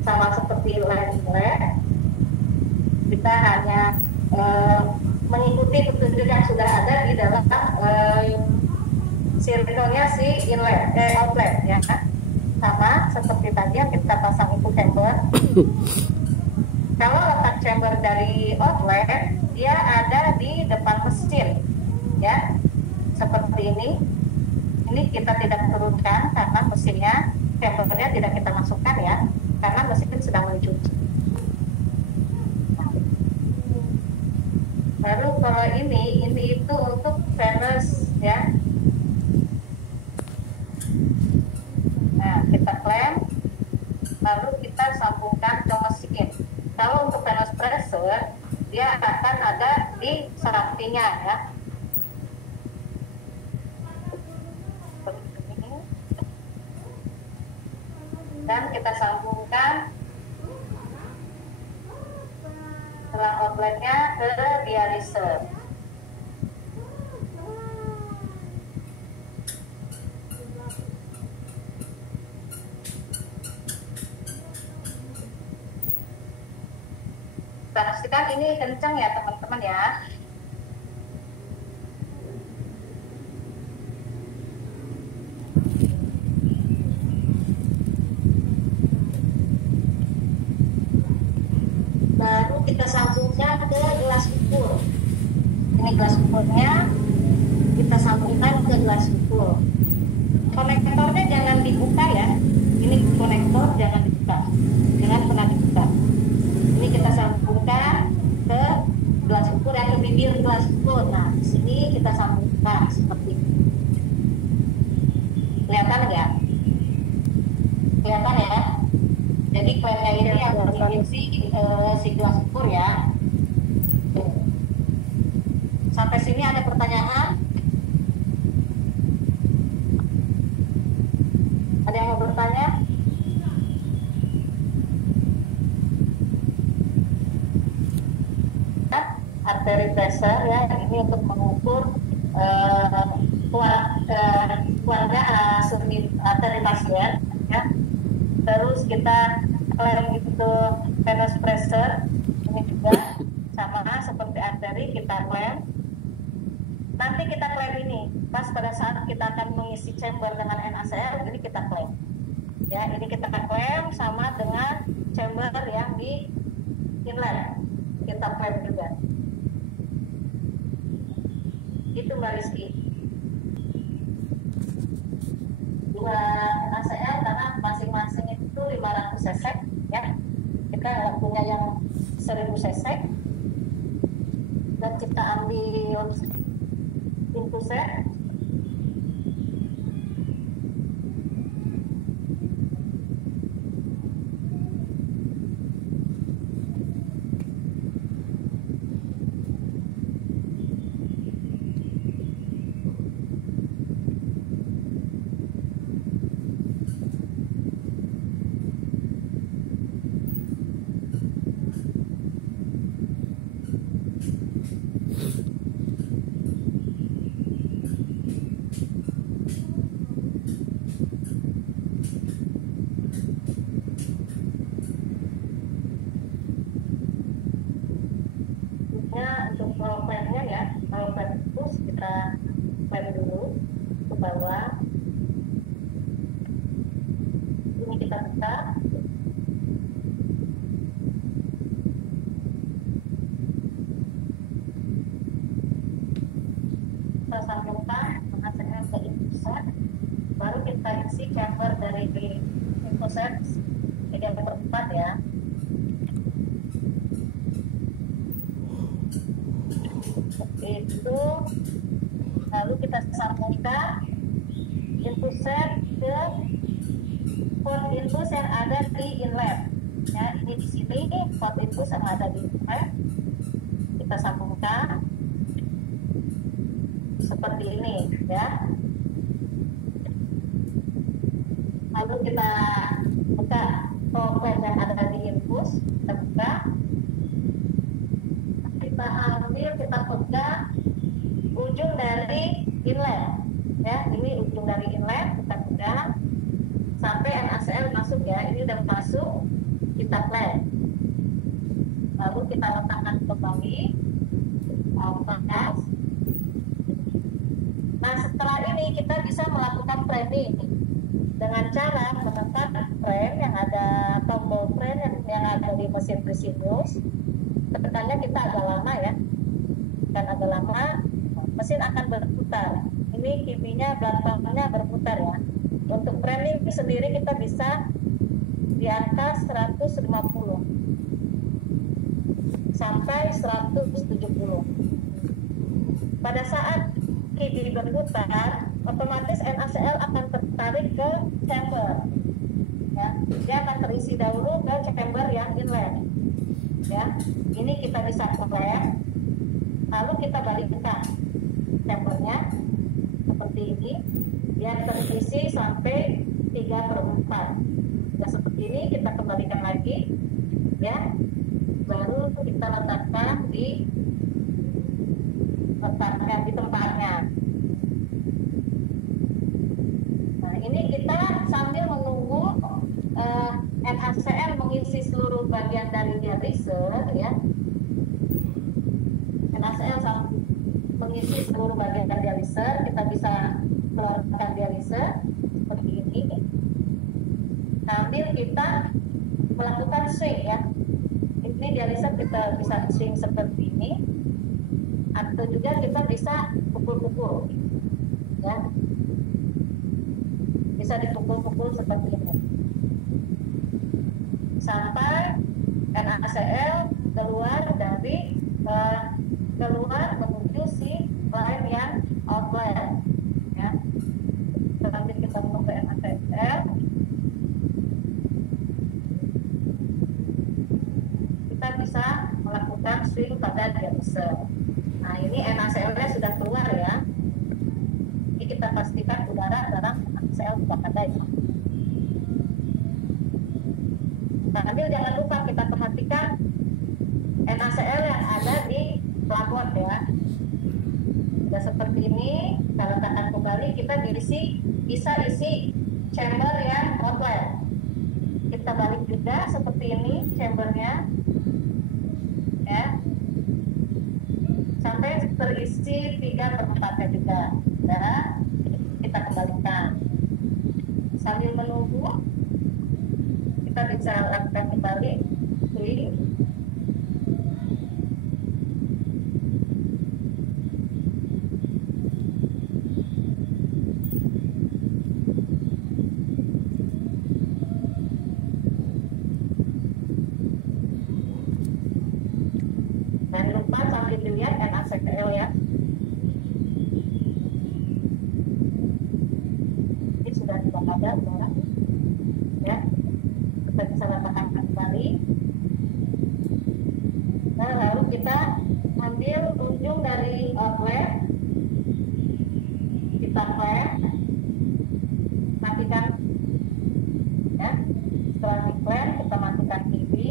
sama seperti inlet, kita hanya mengikuti petunjuk yang sudah ada di dalam circle-nya si outlet ya. Sama seperti tadi yang kita pasang itu chamber. Kalau letak chamber dari outlet, dia ada di depan mesin ya, seperti ini. Ini kita tidak turunkan karena mesinnya, chambernya tidak kita masukkan ya, karena mesin sedang mencuci. Lalu kalau ini itu untuk furnace ya. Nah, kita klem, lalu kita sambungkan ke mesin. Kalau untuk furnace pressure, dia akan ada di sampingnya ya. Dan kita sambungkan selang outletnya ke dialyzer. Pastikan ini kencang ya teman-teman ya. Baru kita sambungkan ke gelas ukur. Ini gelas ukurnya, kita sambungkan ke gelas ukur. Konektornya jangan dibuka ya. Ini konektor jangan dibuka, jangan pernah dibuka. Ini kita sambungkan ke gelas ukur ya, ke bibir gelas ukur. Nah, di sini kita sambungkan seperti ini. Kelihatan nggak? Kelihatan ya? Jadi klemnya ini yang mengisi si gelas ukur ya. Sampai sini ada pertanyaan? Ada yang mau bertanya? Arteri pressure ya, ini untuk mengukur kuatnya arteri pasien ya. Terus kita klem itu venous pressure, ini juga sama seperti arteri, kita klem. Nanti kita klaim ini pas pada saat kita akan mengisi chamber dengan NaCl, ini kita klaim ya, ini kita klaim sama dengan chamber yang di inlet, kita klaim juga. Itu Mbak Rizky, dua NaCl karena masing-masing itu 500 cc ya, kita punya yang 1000 cc dan kita ambil infuser. Untuk klipnya ya, kalau klip push kita klip dulu ke bawah, ini kita buka, kita sambungkan menghasilkan ke infuser, baru kita isi chamber dari infuser 3/4 ya. Itu lalu kita sambungkan infuser ke port infus yang ada di inlet ya. Ini di sini port infus yang ada di inlet, kita sambungkan seperti ini ya. Lalu kita buka topeng yang ada di infus, kita buka, kita ambil, kita pegang ujung dari inlet ya. Ini ujung dari inlet, kita pegang sampai NaCl masuk ya. Ini udah masuk, kita plan, lalu kita letakkan kembali gas. Nah, setelah ini kita bisa melakukan planning dengan cara menekan frame yang ada, tombol frame yang ada di mesin Precivious. Tekannya kita agak lama ya, dan agak lama mesin akan berputar. Ini kibinya belakangnya berputar ya. Untuk planning sendiri kita bisa di angka 150 sampai 170. Pada saat kibi berputar, otomatis NaCl akan tertarik ke chamber. Ya, dia akan terisi dahulu ke chamber yang inlet. Ya, ini kita bisa klem, lalu kita balikkan chambernya seperti ini, biar terisi sampai 3/4. Ya, seperti ini kita kembalikan lagi, ya, baru kita letakkan di tempatnya. Nah, ini kita sambil menunggu NaCl mengisi seluruh bagian dari dialiser ya. NaCl mengisi seluruh bagian dari dialiser, kita bisa keluarkan dialiser seperti ini. Sambil kita melakukan swing ya. Ini dialiser kita bisa swing seperti ini, atau juga kita bisa pukul-pukul ya, bisa dipukul-pukul seperti ini sampai NaCl keluar menuju si line yang outlet ya. Sambil kita menunggu NaCl, kita bisa melakukan swing pada dialiser. Nah, ini NaCl-nya sudah keluar ya. Ini kita pastikan udara dalam NaCl tidak ada ya. Sambil jangan lupa kita perhatikan NaCl yang ada di plafon ya. Sudah seperti ini, kita letakkan kembali, kita bisa isi chamber yang outlet. Kita balik juga seperti ini chambernya ya, sampai terisi 3/4 juga. Dan kita kembalikan sambil menunggu, kita bisa lakukan kembali swing. Jangan lupa sambil dilihat NaCl ya. Ini sudah tidak ada udara ya. Kita bisa letakkan kembali. Nah, lalu kita ambil ujung dari outlet, kita klem, matikan ya. Setelah diklem, kita matikan kibi,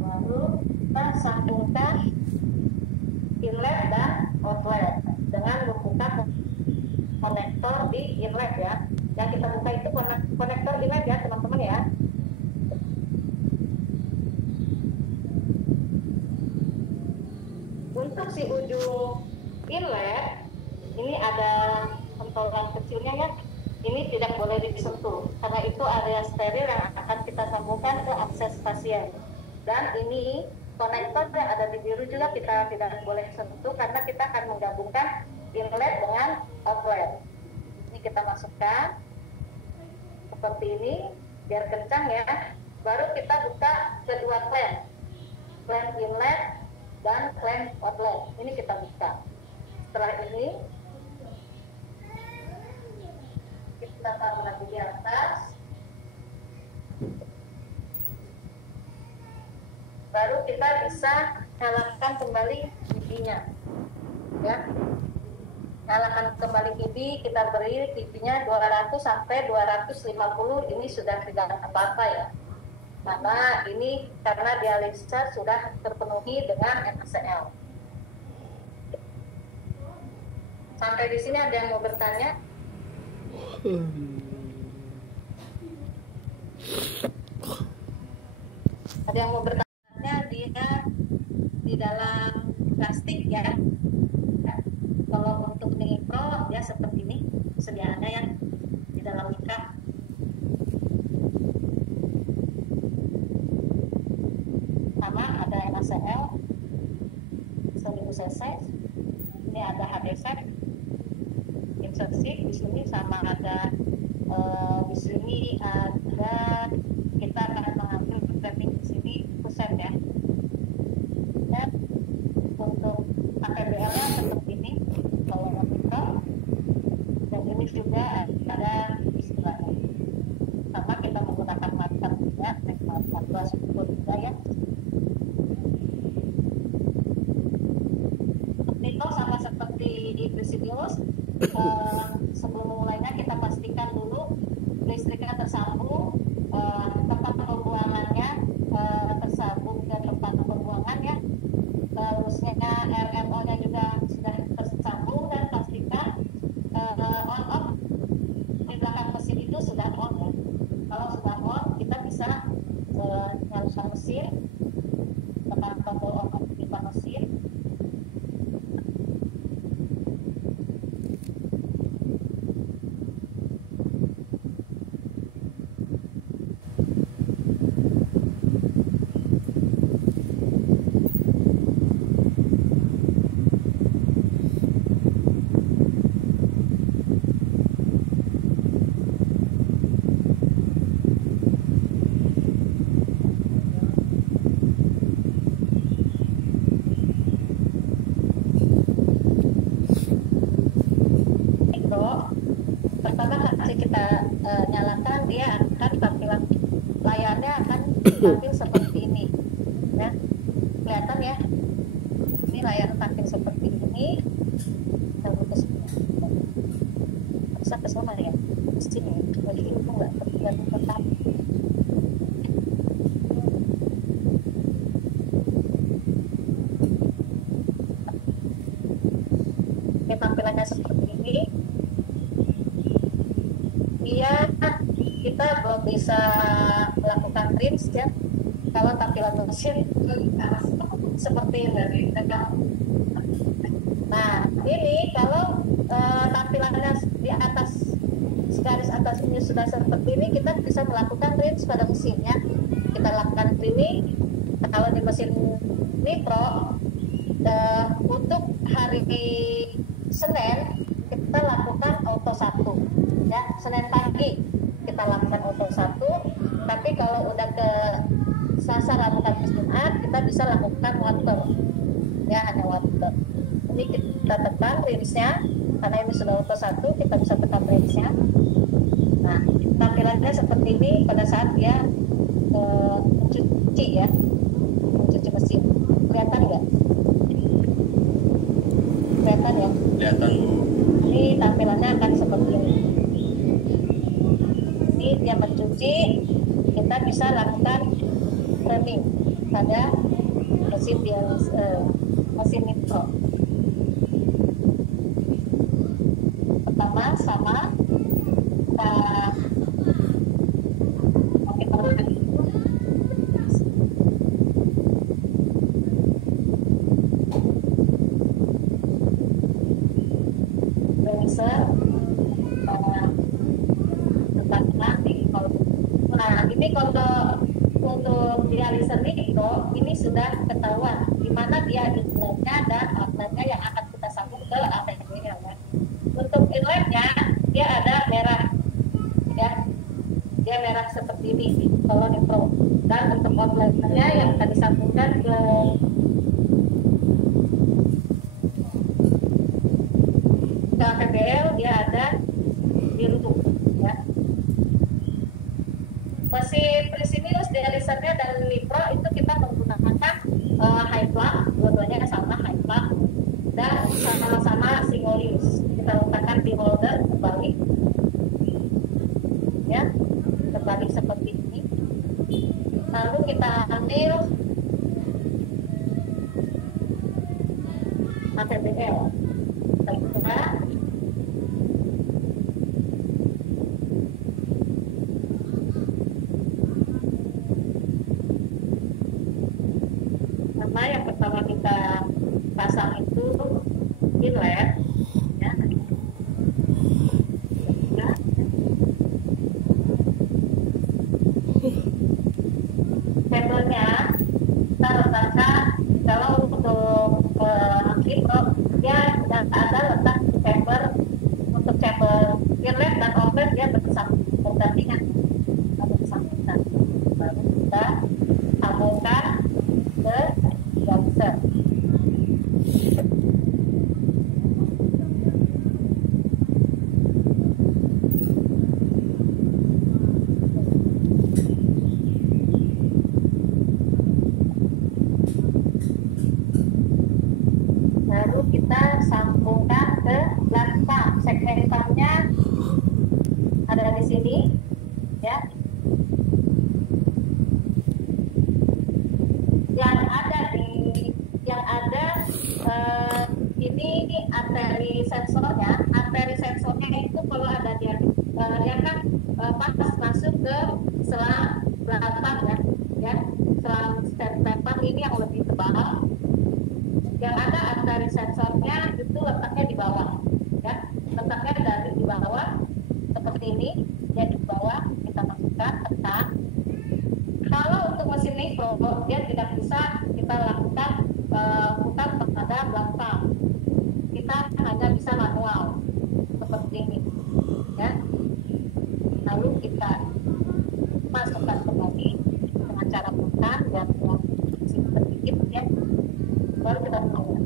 lalu kita sambungkan inlet dan outlet dengan membuka konektor di inlet ya. Yang kita buka itu konektor inlet ya teman-teman ya. Untuk si ujung inlet ini ada pentolan kecilnya ya. Ini tidak boleh disentuh karena itu area steril yang akan kita sambungkan ke akses pasien. Dan ini konektor yang ada di biru juga kita tidak boleh sentuh karena kita akan menggabungkan inlet dengan outlet. Ini kita masukkan seperti ini biar kencang ya. Baru kita buka kedua klem inlet dan klem outlet. Ini kita buka. Setelah ini kita taruh lagi di atas. Baru kita bisa nyalakan kembali kibinya ya. Nyalakan kembali kibi, kita beri kibinya 200 sampai 250. Ini sudah tidak apa-apa ya, karena ini karena dialiser sudah terpenuhi dengan NaCl. Sampai di sini ada yang mau bertanya? Ada yang mau bertanya, dia di dalam plastik ya. Kalau untuk Nipro dia seperti ini sediaannya ya, di dalam ikat. Sama ada NaCl 1000 cc. Ini ada HDC insersi di sini, sama ada di sini ada, kita akan mengambil plating di sini pusat ya. Dan untuk APBL-nya seperti ini kalau Nipro, dan ini juga ada istilahnya. Sama kita menggunakan marker juga, marker 2 juga ya. Nipro sama seperti di Presidios, sebelum mulainya kita pastikan dulu listriknya tersambung, tempat pembuangannya tersambung ke tempat pembuangan ya, terusnya RMO-nya juga sudah tersambung, dan pastikan on off di belakang mesin itu sudah on ya. Kalau sudah on, kita bisa nyalakan mesin, tekan tombol on off di mesin. Pertama kali kita nyalakan, dia akan tampilan layarnya akan tampil seperti ini ya, kelihatan ya, ini layar tampil seperti ini. Kita buka bisa ke sana ya, sini jadi itu nggak terlihat tetap. Oke, tampilannya seperti ini. Kita belum bisa melakukan trims ya kalau tampilan mesin seperti ini. Nah ini kalau tampilannya di atas, garis atas ini sudah seperti ini, kita bisa melakukan trims pada mesinnya. Kita lakukan trimming kalau di mesin Nipro. Untuk hari Senin kita lakukan auto 1 ya, Senin pagi kita lakukan auto 1, tapi kalau udah ke Selasa, Rabu, Kamis, Jumat kita bisa lakukan water ya, hanya water. Ini kita tekan rinsnya, karena ini sudah auto 1 kita bisa tekan rinsnya. Nah tampilannya seperti ini pada saat dia mencuci ya, mencuci mesin. Kelihatan nggak? Kelihatan ya? Kelihatan. Ini tampilannya akan seperti ini. Ini dia mencuci, kita bisa lakukan trimming pada mesin mesin Nipro. Pertama sama kita lakukan itu. Nah ini kalau untuk dialiser Nipro ini sudah ketahuan di mana dia inletnya dan outletnya yang akan kita sambung ke APBL ya. Untuk inletnya dia ada merah ya, dia merah seperti ini kalau Nipro, dan untuk outletnya yang akan disambungkan ke APBL dia ada biru ya. Mesin Presidios dialisernya dan Nipro itu kita menggunakan high plug, dua-duanya sama high plug dan sama-sama single use. Kita letakkan di holder terbalik ya, terbalik seperti ini. Lalu kita ambil APBL, kita buka. yang pertama kita pasang itu inlet, ya. Kabelnya kita letakkan, kalau untuk itu dia tidak ada letak chamber, untuk chamber inlet dan outlet dia berdampingan, bersambungan. Lalu kita sambungkan ke dancer. Baru kita sambungkan ke belakang. Segmen hitamnya ada di sini, ya. Ini arteri sensornya. Arteri sensornya itu kalau ada dia kan pas masuk ke selang belakang, ya. Selang belakang ini yang lebih tebal. Yang ada arteri sensornya itu letaknya di bawah, ya. Letaknya dari di bawah seperti ini, ya, di bawah kita masukkan, tekan. Kalau untuk mesin mikro dia tidak bisa kita lakukan putar pada belakang, kita hanya bisa manual seperti ini, ya. Lalu kita masukkan kembali dengan cara putar dan sedikit, ya. Baru kita mulai.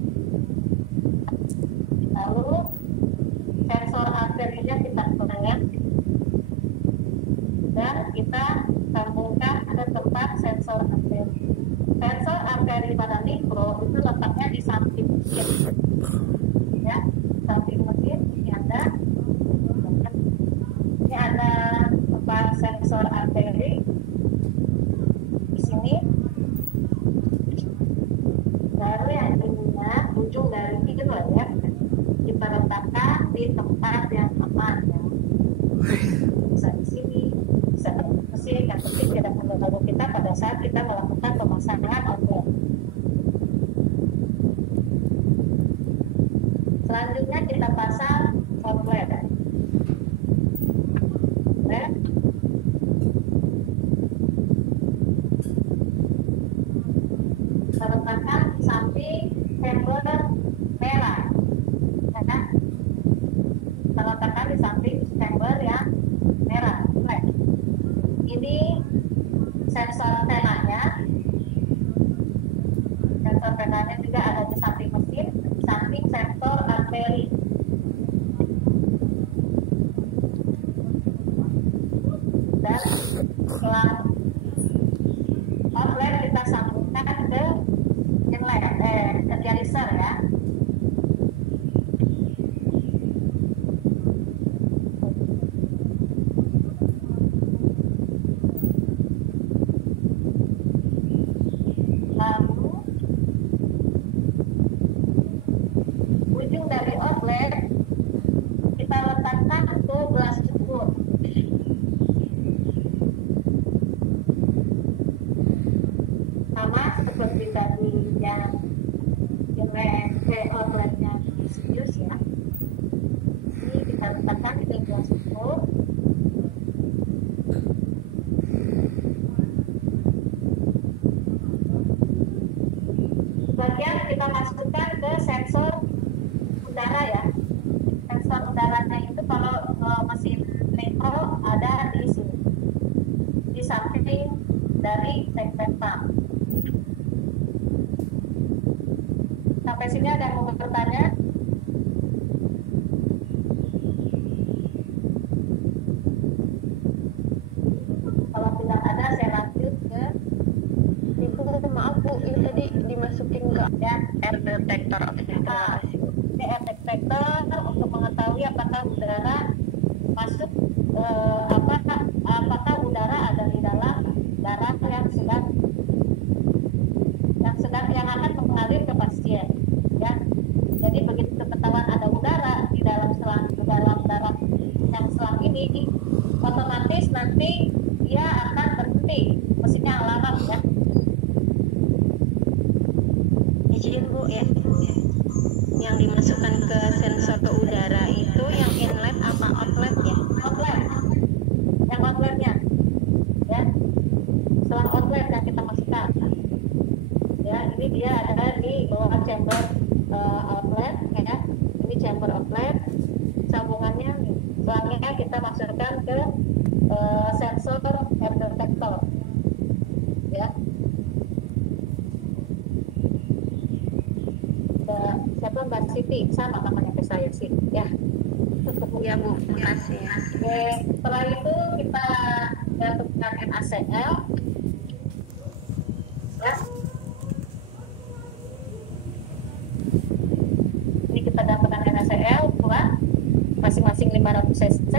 Lalu sensor arterinya kita connect dan kita sambungkan ke tempat sensor arteri. Sensor arteri pada mikro itu letaknya di samping mesin, ya. Samping mesin ini ada tempat sensor arteri di sini. Baru yang ininya ujung dari itu, ya, kita letakkan di tempat yang aman, ya. Bisa di sini, bisa di mesin, yang penting tidak mengganggu kita pada saat kita melakukan pemasangan outlet. Selanjutnya kita pasang outlet. Kita letakkan samping chamber merah, ya. Kita letakkan di samping chamber yang merah. Ini sensor antenanya. Sensor antenanya juga ada di samping mesin, di samping sensor arteri. Dan setelah outlet kita sambungkan ke inlet, ke dialiser, ya. Lalu ujung dari outlet kita letakkan ke gelas cukur. Sama seperti tadi yang outletnya serius, ya. Ini kita letakkan di gelas cukur. Bagian kita masukkan ke sensor udara, ya. Sensor udaranya itu kalau mesin mikro ada di sini, di samping dari segmen pump. Sampai sini ada yang mau bertanya? Kalau tidak ada, saya lanjut ke Ibu, maaf Bu, ini tadi dimasukin ke ya, air detector. Ini air detector untuk mengetahui apakah udara masuk, apakah udara ada di dalam darah yang akan mengalir ke pasien, ya. Jadi begitu ketahuan ada udara di dalam darah yang selang ini, otomatis nanti dia akan berhenti, mesinnya alarm, ya. Jadi dia ada di bawah chamber outlet ya. Ini chamber outlet. Sambungannya selangnya kita masukkan ke sensor air detector ya. Siapa Mbak Siti? Sama namanya ke saya sih ya. Iya Bu, terima kasih. Oke, setelah itu kita gantungkan NaCl ya. Ini kita gantungkan NaCl buat masing-masing 500 cc.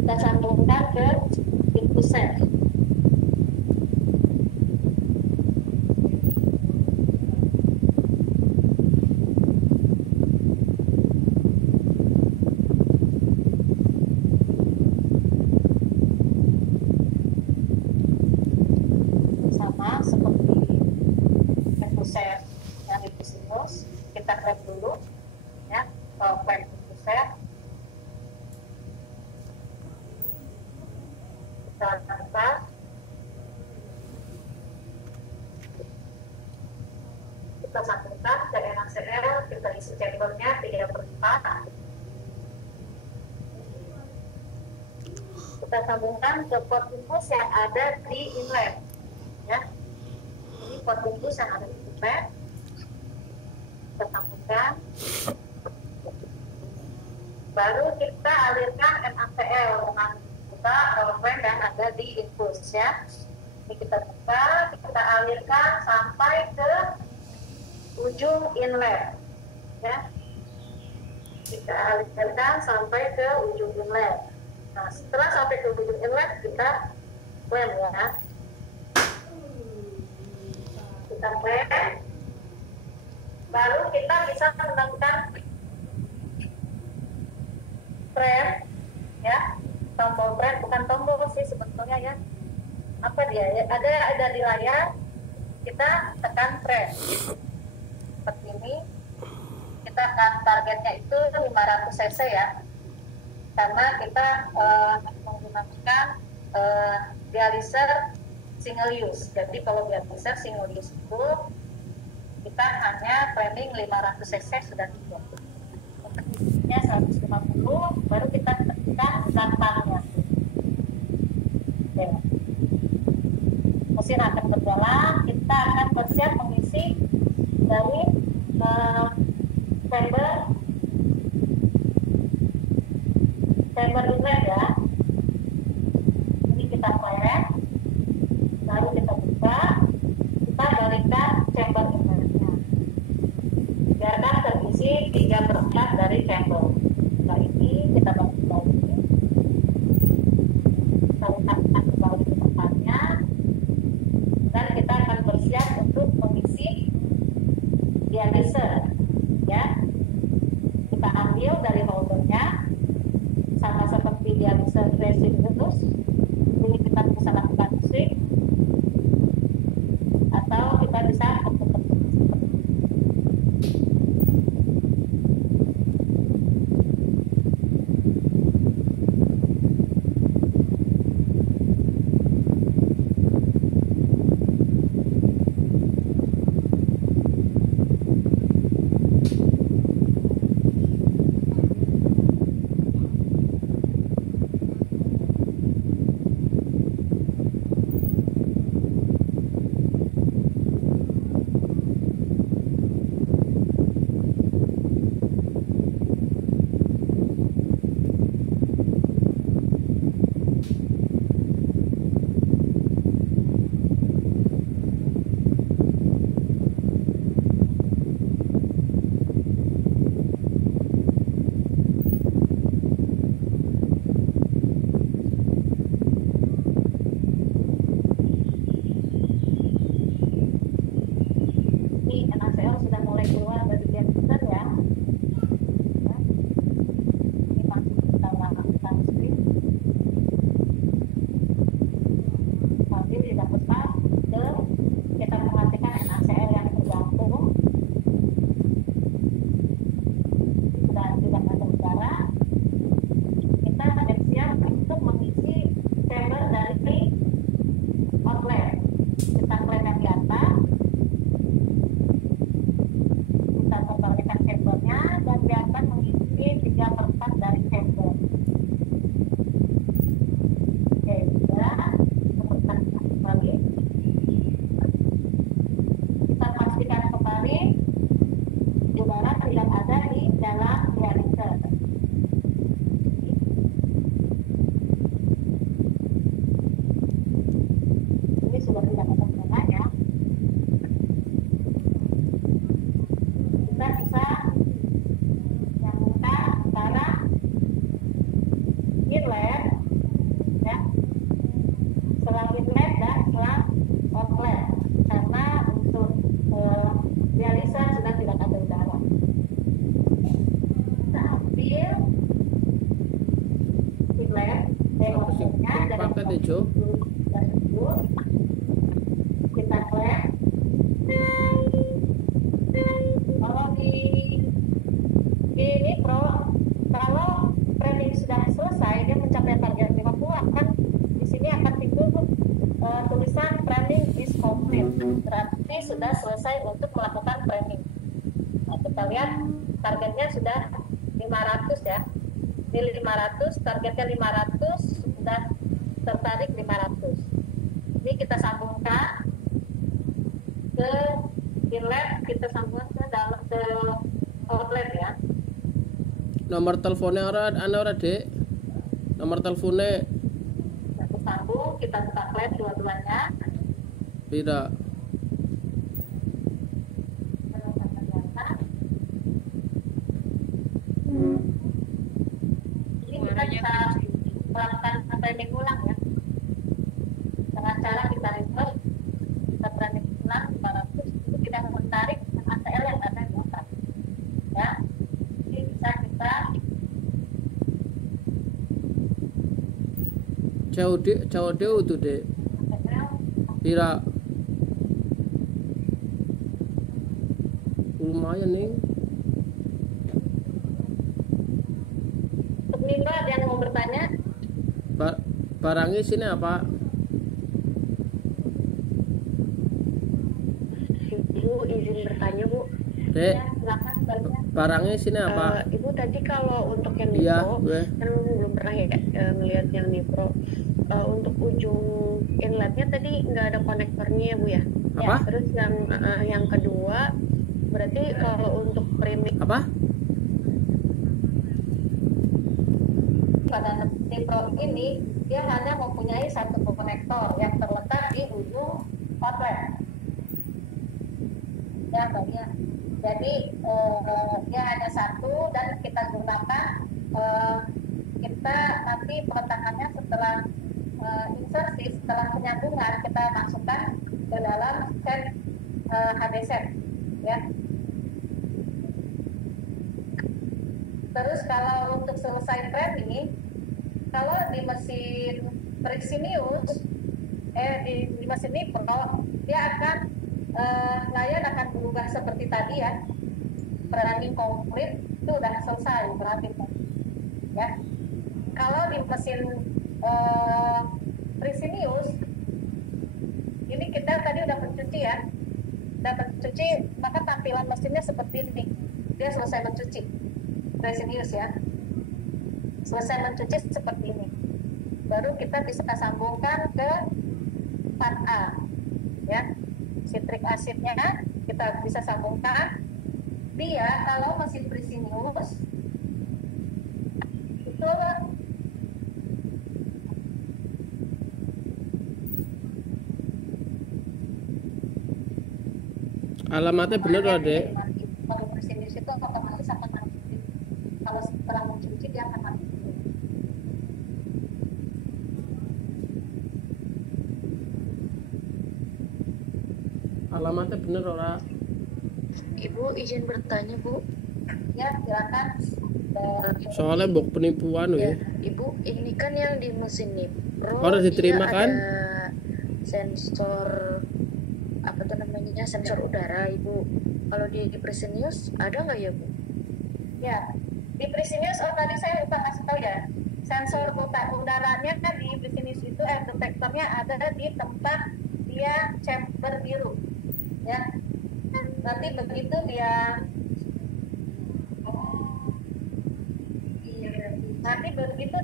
Kita sambungkan ke infuser. Sama seperti infuser yang di sinus, kita klep dulu ya, klep infuser. Kita sambungkan ke NaCl, kita isi chambernya 3/4. Kita sambungkan ke port infus yang ada di inlet ya. Ini port infus yang ada di inlet, kita sambungkan. Baru kita alirkan NaCl dengan buka fan yang ada di infus ya. Ini kita buka, kita alirkan sampai ke ujung inlet ya. Kita alirkan sampai ke ujung inlet. Nah, setelah sampai ke ujung inlet kita klem ya. Kita klem. Baru kita bisa menggunakan frame ya. Tombol frame, bukan tombol sih sebetulnya ya. Apa dia ya? Ada di layar. Kita tekan frame. Seperti ini. Kita akan targetnya itu 500 cc ya. Karena kita menggunakan dialiser single use. Jadi kalau dialiser single use itu kita hanya framing 500 cc sudah cukup. Untuk 150 baru kita tekan gantangnya. Ya. Mesin akan berjalan, kita akan bersiap mengisi dari chamber inlet ya. Ini kita klep, baru kita buka, kita balikan chamber inletnya. Biarkan terisi 3/4 dari chamber. Nah ini kita balik, kita letakkan kembali di tempatnya, dan kita akan bersiap untuk mengisi dialiser ya. Kita ambil dari holdernya, sama seperti dialiser resin terus. Ini kita bisa lakukan swing atau kita bisa juga tidak ada gunanya, kita bisa menyambungkan antara inlet ya, selang inlet dan selang outlet, karena untuk dialisa sudah tidak ada udara. Kita ambil inlet outletnya dari tersebut, kita klep. Kalau di ini Pro, kalau training sudah selesai, dia mencapai target 50, akan di sini akan timbul tulisan training is complete, berarti sudah selesai untuk melakukan training. Nah, kita lihat targetnya sudah 500 ya, di 500, targetnya 500, sudah tertarik 500. Ini kita sambungkan ke inlet, kita sambungkan ke dalam ke outlet ya. Nomor teleponnya ora Dek. Nomor teleponnya Kita sambung, kita buka klep dua-duanya. tidak. Ini kita bisa melakukan training ulang ya, dengan cara kita reverse, kita training ulang 500, itu tidak menarik ATL yang ada di atas ya. Ini bisa kita COD itu Dek. Tidak. Lumayan nih. untuk Nindra ada yang mau bertanya. Barangnya sini apa? Ibu izin bertanya Bu. Dek, Ya, silakan sebaliknya. barangnya sini apa? Ibu tadi kalau untuk yang Iya, Nipro gue. kan belum pernah ya ngelihat yang Nipro. Untuk ujung inletnya tadi nggak ada konektornya ya Bu ya. Apa? Terus yang kedua berarti kalau untuk premium Apa? Pada Nipro ini dia hanya mempunyai satu konektor yang terletak di ujung outlet ya bagian. Jadi dia hanya satu dan kita gunakan, kita nanti peletakannya setelah insersi, setelah penyambungan kita masukkan ke dalam set HD set ya. Terus kalau untuk selesai training, kalau di mesin Prexinius, di mesin Nipro, dia akan layar akan berubah seperti tadi ya. Training komplit itu udah selesai berarti ya. Kalau di mesin Prexinius, ini kita tadi udah mencuci ya, udah mencuci, maka tampilan mesinnya seperti ini. Dia selesai mencuci. Prexinius ya, selesai mencuci seperti ini, baru kita bisa sambungkan ke part A ya. Citric acidnya kita bisa sambungkan. Dia kalau mesin Prexinius itu Alamatnya bener loh Dek. kalau Prexinius itu otomatis akan mati. Kalau setelah mencuci dia akan mati. Alamatnya bener ora? Ibu izin bertanya Bu. Ya silakan. Soalnya bok penipuan Ya, ya. Ibu, ini kan yang di mesin Nipro Harus diterima dia kan? ada sensor apa tuh namanya, sensor udara Ibu. Kalau di Prexinius ada nggak ya Bu? Ya, di Prexinius tadi saya lupa kasih tahu ya. Sensor udaranya di Prexinius itu detektornya ada di tempat dia chamber biru. Ya. Nanti begitu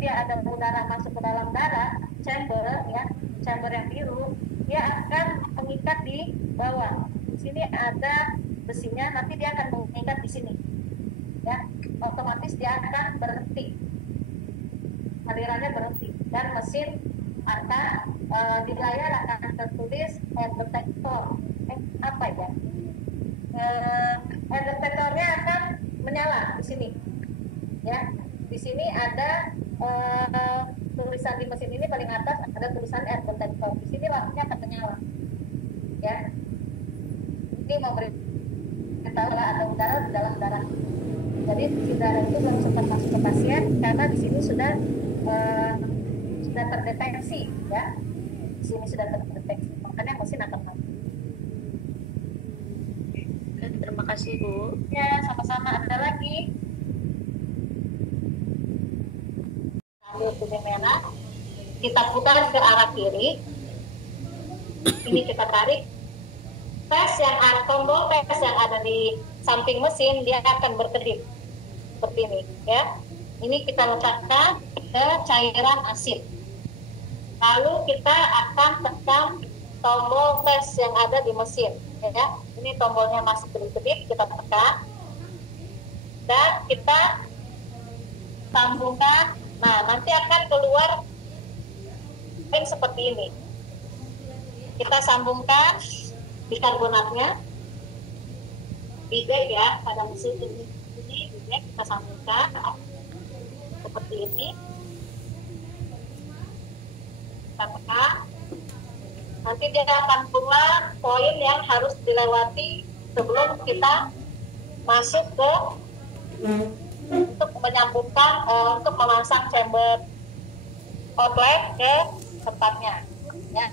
dia ada udara masuk ke dalam darah chamber ya, chamber yang biru, dia akan mengikat di bawah. Di sini ada besinya, nanti dia akan mengikat di sini. Ya, otomatis dia akan berhenti, alirannya berhenti dan mesin akan di layar akan tertulis air detector. Apa ya? Air detectornya akan menyala di sini. Ya, di sini ada tulisan di mesin ini paling atas ada tulisan air detector. Di sini lampunya akan menyala. Ya, ini memberitahu ada udara di dalam darah. Jadi si darah itu belum sempat masuk ke pasien karena di sini sudah terdeteksi, ya. Di sini sudah terdeteksi, makanya mesin akan mati. Terima kasih Bu. Ya, sama-sama. Ada lagi. Ambil kuning merah, kita putar ke arah kiri. Ini kita tarik. Tombol tes yang ada di samping mesin dia akan berkedip seperti ini, ya. Ini kita letakkan ke cairan asin. Lalu kita akan tekan tombol tes yang ada di mesin, ya. Ini tombolnya masih berkedip, kita tekan dan kita sambungkan. Nah, nanti akan keluar seperti ini. Kita sambungkan bikarbonatnya, bidek ya, pada mesin ini bidek kita sambungkan seperti ini. Kita tekan, nanti dia akan keluar poin yang harus dilewati sebelum kita masuk ke untuk menyambungkan untuk memasang chamber outlet ke tempatnya, ya.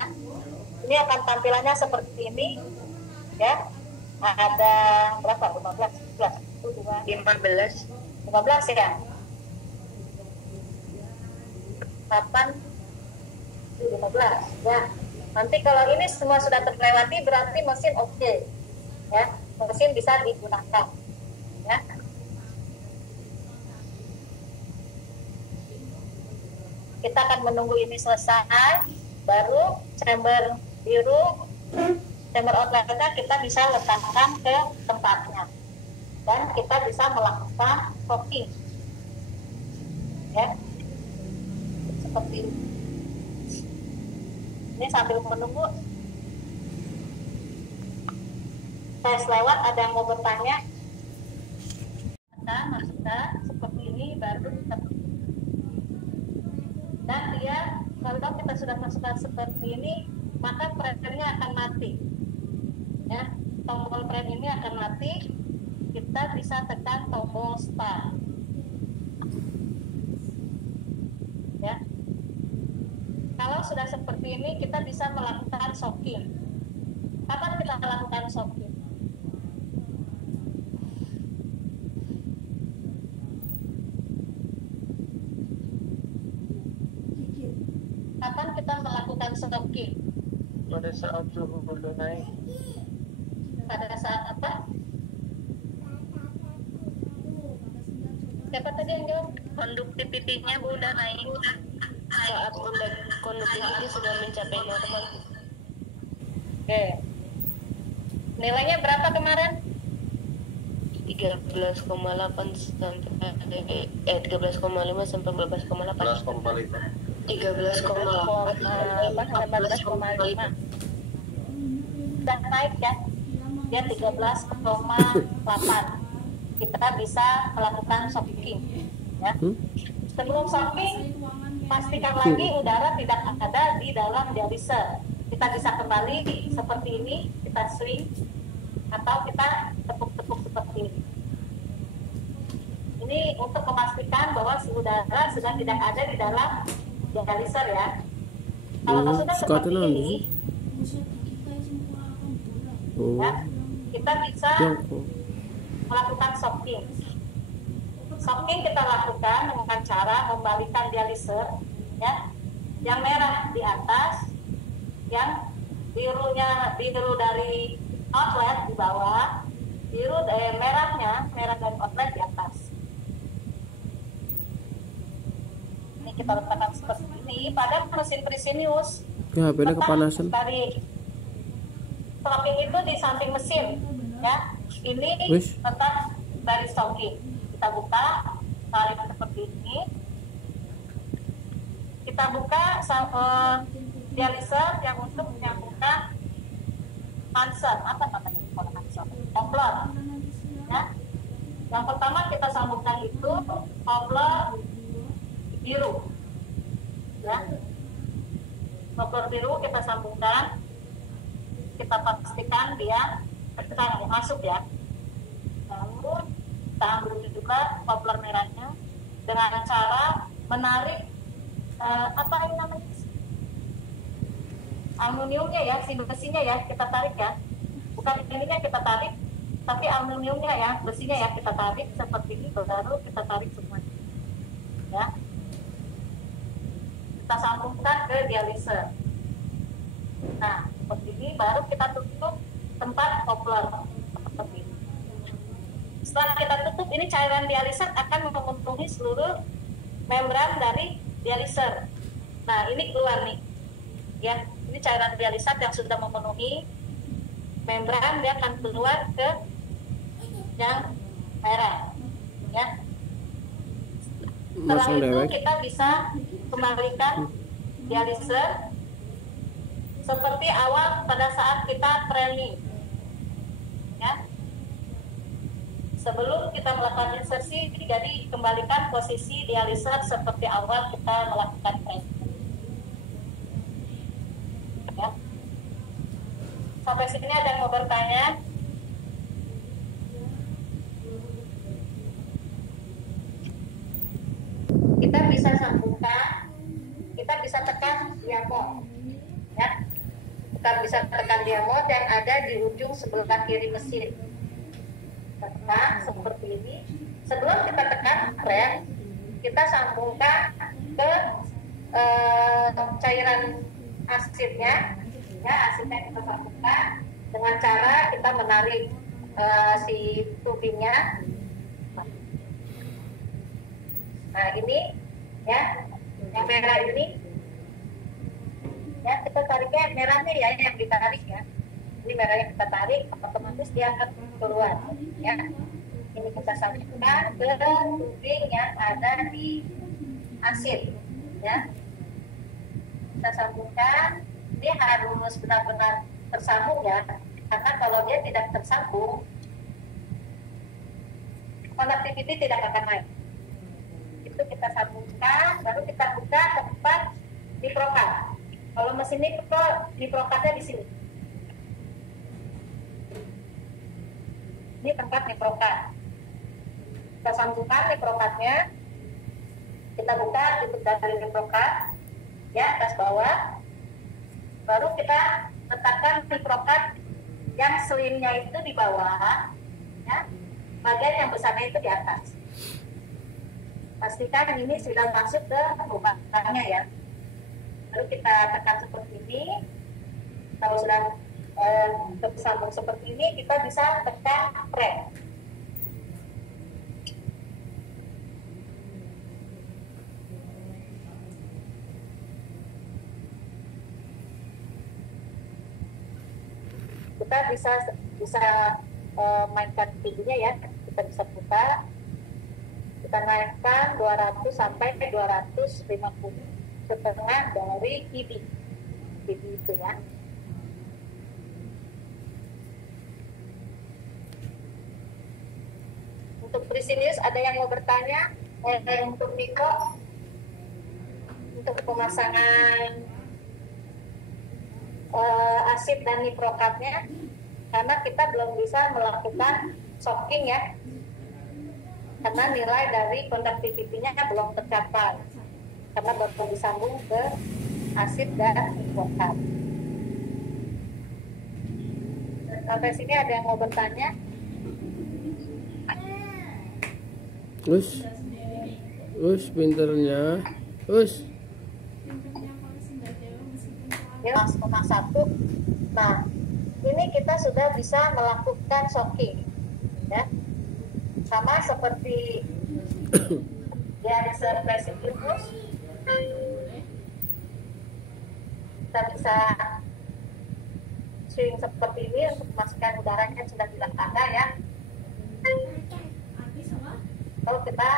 Ini akan tampilannya seperti ini, ya. Nah, ada berapa? 15 ya. 8 15, ya. Nanti kalau ini semua sudah terlewati berarti mesin oke, ya. Mesin bisa digunakan, ya. Kita akan menunggu ini selesai, baru chamber biru, chamber outletnya kita bisa letakkan ke tempatnya dan kita bisa melakukan coping, ya, seperti ini. Ini sambil menunggu tes lewat, ada yang mau bertanya? Nah, masukkan seperti ini baru kita, dan dia kalau kita sudah masukkan seperti ini maka press-nya akan mati, ya. Tombol press ini akan mati. Kita bisa tekan tombol start, ya. Kalau sudah seperti ini kita bisa melakukan shocking. Kapan kita melakukan shocking? Kapan kita melakukan shocking? Pada saat suhu udah naik. Pada saat apa? Siapa tadi yang jawab? Konduktivitinya Bu udah naik. Saat konduktiviti sudah mencapai normal. Oke. Nilainya berapa kemarin? 13,8 sampai 13,5 sampai 14,8. 13,8 Sudah naik, ya. Dia 13,8. Kita bisa melakukan shocking, ya. Sebelum shocking, pastikan lagi udara tidak ada di dalam dialiser. Kita bisa kembali seperti ini, kita swing atau kita tepuk-tepuk seperti ini. Ini untuk memastikan bahwa si udara sudah tidak ada di dalam dialiser, ya. Kalau sudah seperti ini, ya, kita bisa melakukan shocking. Shocking kita lakukan dengan cara membalikan dialiser, ya. Yang merah di atas, yang biru dari outlet di bawah, merah dari outlet di atas. Ini kita letakkan seperti ini pada mesin Fresenius. Ya, HP-nya kepanasan. Dari shocking itu di samping mesin, ya. Ini letak dari shocking. Kita buka, tarik seperti ini. Kita buka dialiser yang untuk menyambungkan Hansen, apa namanya kalau Hansen? Kopler. Ya. Yang pertama kita sambungkan itu kopler biru. Ya. Kopler biru kita sambungkan, kita pastikan dia tekan masuk ya. Lalu kita ambil juga kopler merahnya dengan cara menarik apa ini namanya? Aluminiumnya ya, si besinya ya kita tarik ya, bukan ininya kita tarik, tapi aluminiumnya ya, besinya ya kita tarik seperti ini, baru kita tarik semuanya ya, kita sambungkan ke dialiser. Nah seperti ini, baru kita tutup tempat kopler seperti ini. Setelah kita tutup, ini cairan dialiser akan memenuhi seluruh membran dari dialiser. Nah ini keluar nih ya, ini cairan dialisat yang sudah memenuhi membran, dia akan keluar ke yang merah ya. Setelah itu kita bisa kembalikan dialiser seperti awal pada saat kita training ya. Sebelum kita melakukan insersi, jadi kembalikan posisi dialiser seperti awal kita melakukan training. Ya. Sampai sini ada yang mau bertanya? Kita bisa sambungkan, kita bisa tekan diamond, ya. Kita bisa tekan diamond yang ada di ujung sebelah kiri mesin. Tekan seperti ini. Sebelum kita tekan rem, kita sambungkan ke cairan asidnya, ya, asidnya kita sambungkan dengan cara kita menarik si tubingnya. Nah ini ya, yang merah ini ya, kita tariknya merahnya ya, yang ditarik ya. Ini merahnya kita tarik, otomatis dia akan keluar ya. Ini kita sambungkan ke tubing yang ada di asid ya. Kita sambungkan, dia harus benar-benar tersambung ya, karena kalau dia tidak tersambung, conductivity tidak akan naik. Itu kita sambungkan, baru kita buka tempat niprokat. Kalau mesin ini niprokatnya di sini. Ini tempat niprokat. Kita sambungkan niprokatnya, kita buka titik dari niprokat ya, atas bawah, baru kita letakkan niprokat yang selimnya itu di bawah ya, bagian yang besarnya itu di atas. Pastikan ini sudah masuk ke lubangnya ya, baru kita tekan seperti ini. Kalau sudah tersambung seperti ini, kita bisa tekan rem. Kita bisa mainkan tingginya ya, kita bisa putar, kita naikkan 200 sampai 250, setengah dari kidi itu ya. Untuk Priscilius ada yang mau bertanya? Untuk Niko, untuk pemasangan asid dan niprokatnya, karena kita belum bisa melakukan shocking ya, karena nilai dari conductivity-nya belum tercapai, karena baru disambung ke asid dan niprokat. Sampai sini ada yang mau bertanya? Pinternya, Ya, 1,1. Nah, ini kita sudah bisa melakukan shocking, ya, sama seperti dialiser presidius. Kita bisa swing seperti ini untuk memasukkan udaranya sudah tidak ada ya. Kalau kita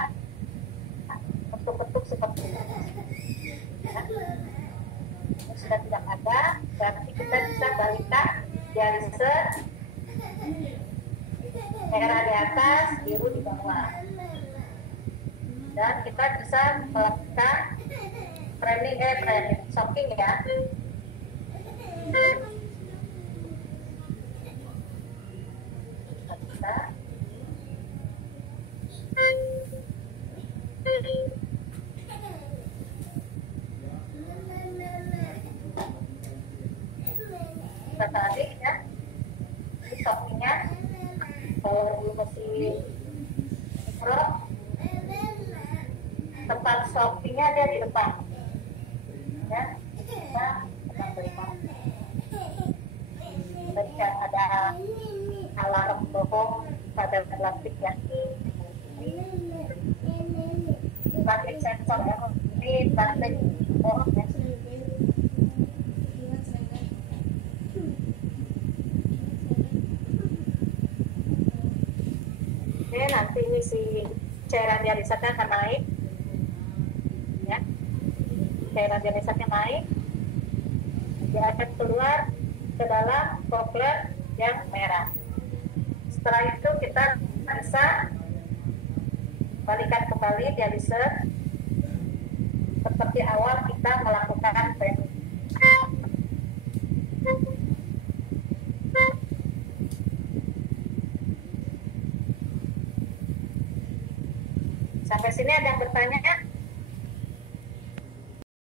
ketuk-ketuk seperti ini ya. sudah tidak ada, berarti kita bisa balikan dialiser, merah di atas, biru di bawah. Dan kita bisa melakukan shocking ya. Kita tarik ya, ini shockingnya. Kalau dulu masih mikro, tempat shockingnya ada di depan ya. Kita akan berikan tadi kan ada alarm bohong pada plastik ya. Plastik sensor ya, ini plastik bohong ya. Oke, nanti ini si cairan dialisatnya akan naik ya. Cairan dialisatnya naik, dia akan keluar ke dalam droplet yang merah. Setelah itu kita bisa balikan kembali dialiser seperti awal kita melakukan framing. Sampai sini ada yang bertanya?